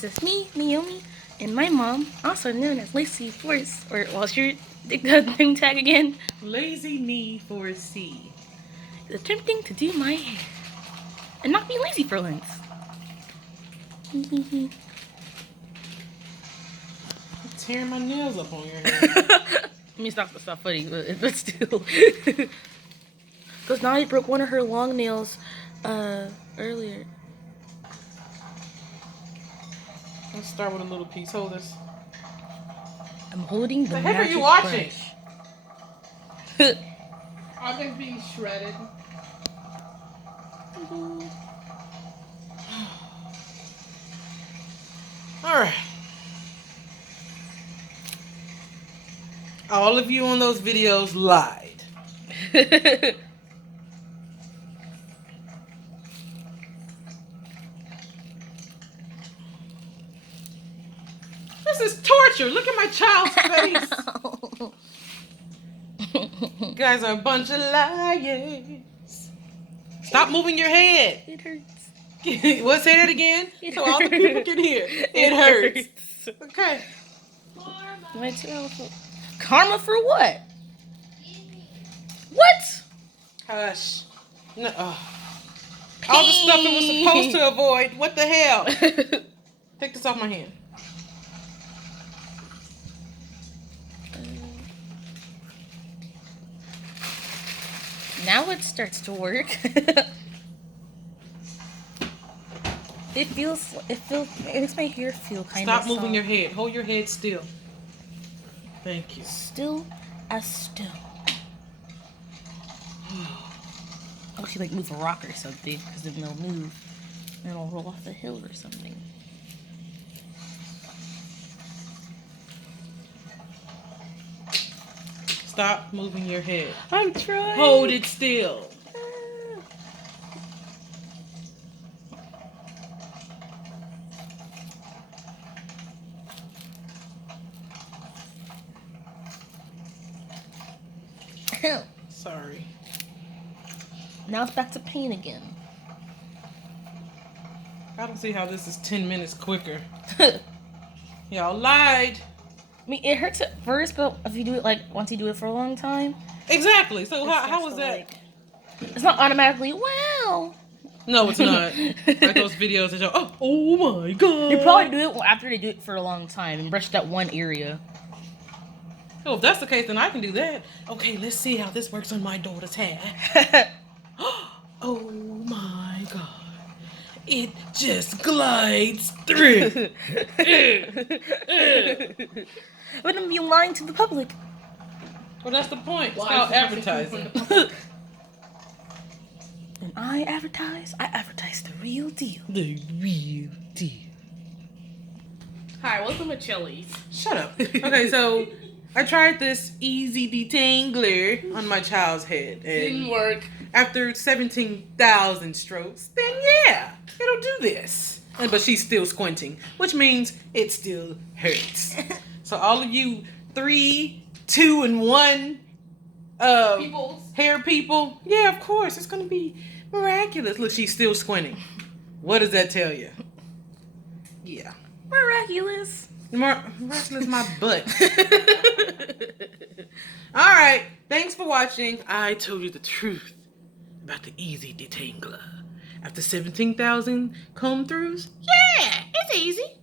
This is me, Naomi, and my mom, also known as Lazy Force, or what's your name tag again? Lazy Me 4C. Is attempting to do my hair. And not be lazy for once. Tearing my nails up on your head. I mean, it's not funny, but still. Because Nani broke one of her long nails earlier. Let's start with a little piece. Hold this. I'm holding the heck are magic you watching? brush. I've been being shredded. Alright. All of you on those videos lied. This is torture. Look at my child's face. You guys are a bunch of liars. Stop moving your head. It hurts. What? Say that again? So all the people can hear. It hurts. Okay. Karma for what? What? Hush. No. All the stuff it was supposed to avoid. What the hell? Take this off my hand. Now it starts to work. It makes my hair feel kind of Stop moving your head. Hold your head still. Thank you. Still as still. Oh, she like move a rock or something, because then they'll move and it'll roll off the hill or something. Stop moving your head. I'm trying. Hold it still. Sorry. Now it's back to pain again. I don't see how this is 10 minutes quicker. Y'all lied. I mean, it hurts at first, but if you do it once you do it for a long time. Exactly. So how was that? It's not automatically wow. No, it's not. Like those videos that show, oh my god. They probably do it after they do it for a long time and brush that one area. Oh, if that's the case, then I can do that. Okay, let's see how this works on my daughter's hair. Oh my god. It just glides through. Wouldn't be lying to the public. Well, that's the point. It's called advertising. When I advertise the real deal. The real deal. Hi, welcome to Chili's. Shut up. Okay, so I tried this EzDetangler on my child's head. And Didn't work. after 17,000 strokes, then yeah, it'll do this. But she's still squinting, which means it still hurts. So all of you 3, 2, and 1 hair people, yeah, of course, it's going to be miraculous. Look, she's still squinting. What does that tell you? Yeah. Miraculous. Miraculous my butt. Alright, thanks for watching. I told you the truth about the EzDetangler. After 17,000 comb throughs, yeah, it's easy.